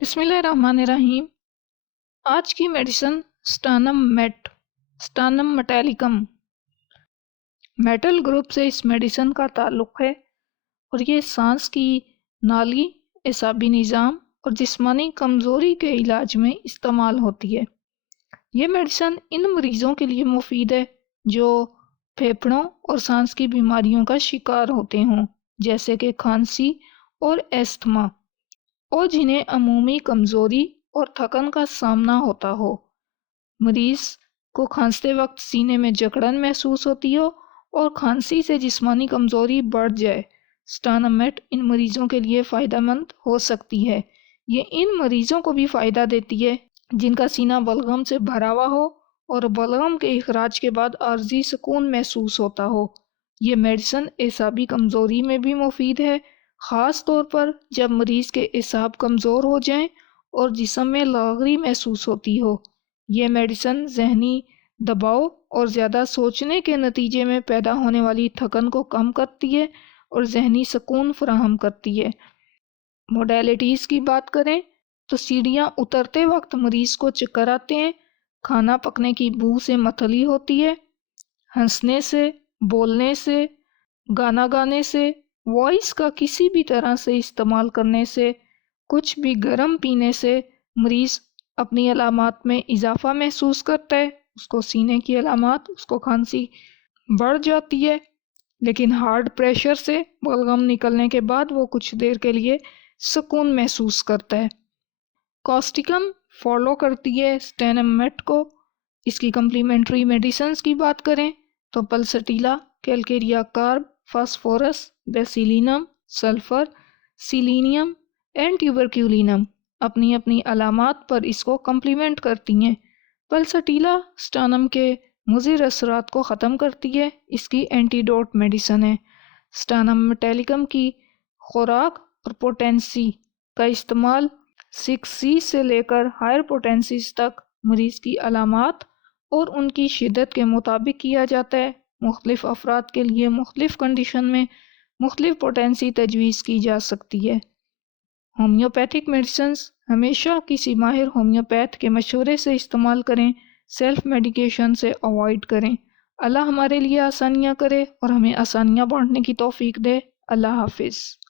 بسم اللہ الرحمن الرحیم۔ آج کی میڈیسن سٹانم میٹیلکم میٹل گروپ سے اس میڈیسن کا تعلق ہے اور یہ سانس کی نالی، اعصابی نظام اور جسمانی کمزوری کے علاج میں استعمال ہوتی ہے۔ یہ میڈیسن ان مریضوں کے لیے مفید ہے جو پھیپھڑوں اور سانس کی بیماریوں کا شکار ہوتے ہوں، جیسے کہ کھانسی اور ایستھما، اور جنہیں عمومی کمزوری اور تھکن کا سامنا ہوتا ہو۔ مریض کو کھانستے وقت سینے میں جکڑن محسوس ہوتی ہو اور کھانسی سے جسمانی کمزوری بڑھ جائے، سٹانم میٹ ان مریضوں کے لیے فائدہ مند ہو سکتی ہے۔ یہ ان مریضوں کو بھی فائدہ دیتی ہے جن کا سینہ بلغم سے بھرا ہوا ہو اور بلغم کے اخراج کے بعد عارضی سکون محسوس ہوتا ہو۔ یہ میڈیسن اعصابی کمزوری میں بھی مفید ہے، خاص طور پر جب مریض کے اعصاب کمزور ہو جائیں اور جسم میں لاغری محسوس ہوتی ہو۔ یہ میڈیسن ذہنی دباؤ اور زیادہ سوچنے کے نتیجے میں پیدا ہونے والی تھکن کو کم کرتی ہے اور ذہنی سکون فراہم کرتی ہے۔ موڈیلٹیز کی بات کریں تو سیڑھیاں اترتے وقت مریض کو چکر آتے ہیں، کھانا پکنے کی بو سے متھلی ہوتی ہے، ہنسنے سے، بولنے سے، گانا گانے سے، وائس کا کسی بھی طرح سے استعمال کرنے سے، کچھ بھی گرم پینے سے مریض اپنی علامات میں اضافہ محسوس کرتا ہے، اس کو سینے کی علامات، اس کو کھانسی بڑھ جاتی ہے، لیکن ہارڈ پریشر سے بلغم نکلنے کے بعد وہ کچھ دیر کے لیے سکون محسوس کرتا ہے۔ کاسٹکم فالو کرتی ہے سٹانم میٹ کو۔ اس کی کمپلیمنٹری میڈیسنز کی بات کریں تو pulsatilla, calcarea carb, phosphorus, bacillinum, sulphur, selenium and tuberculinum اپنی اپنی علامات پر اس کو کمپلیمنٹ کرتی ہیں۔ پلسٹیلا سٹانم کے مضر اثرات کو ختم کرتی ہے، اس کی اینٹیڈوٹ میڈیسن ہے۔ سٹانم میٹیلکم کی خوراک اور پوٹینسی کا استعمال 6C سے لے کر ہائر پوٹینسیز تک مریض کی علامات اور ان کی شدت کے مطابق کیا جاتا ہے۔ مختلف افراد کے لیے مختلف کنڈیشن میں مختلف پوٹینسی تجویز کی جا سکتی ہے۔ ہومیوپیتھک میڈیسنز ہمیشہ کسی ماہر ہومیوپیتھ کے مشورے سے استعمال کریں، سیلف میڈیکیشن سے اوائڈ کریں۔ اللہ ہمارے لیے آسانیاں کرے اور ہمیں آسانیاں بانٹنے کی توفیق دے۔ اللہ حافظ۔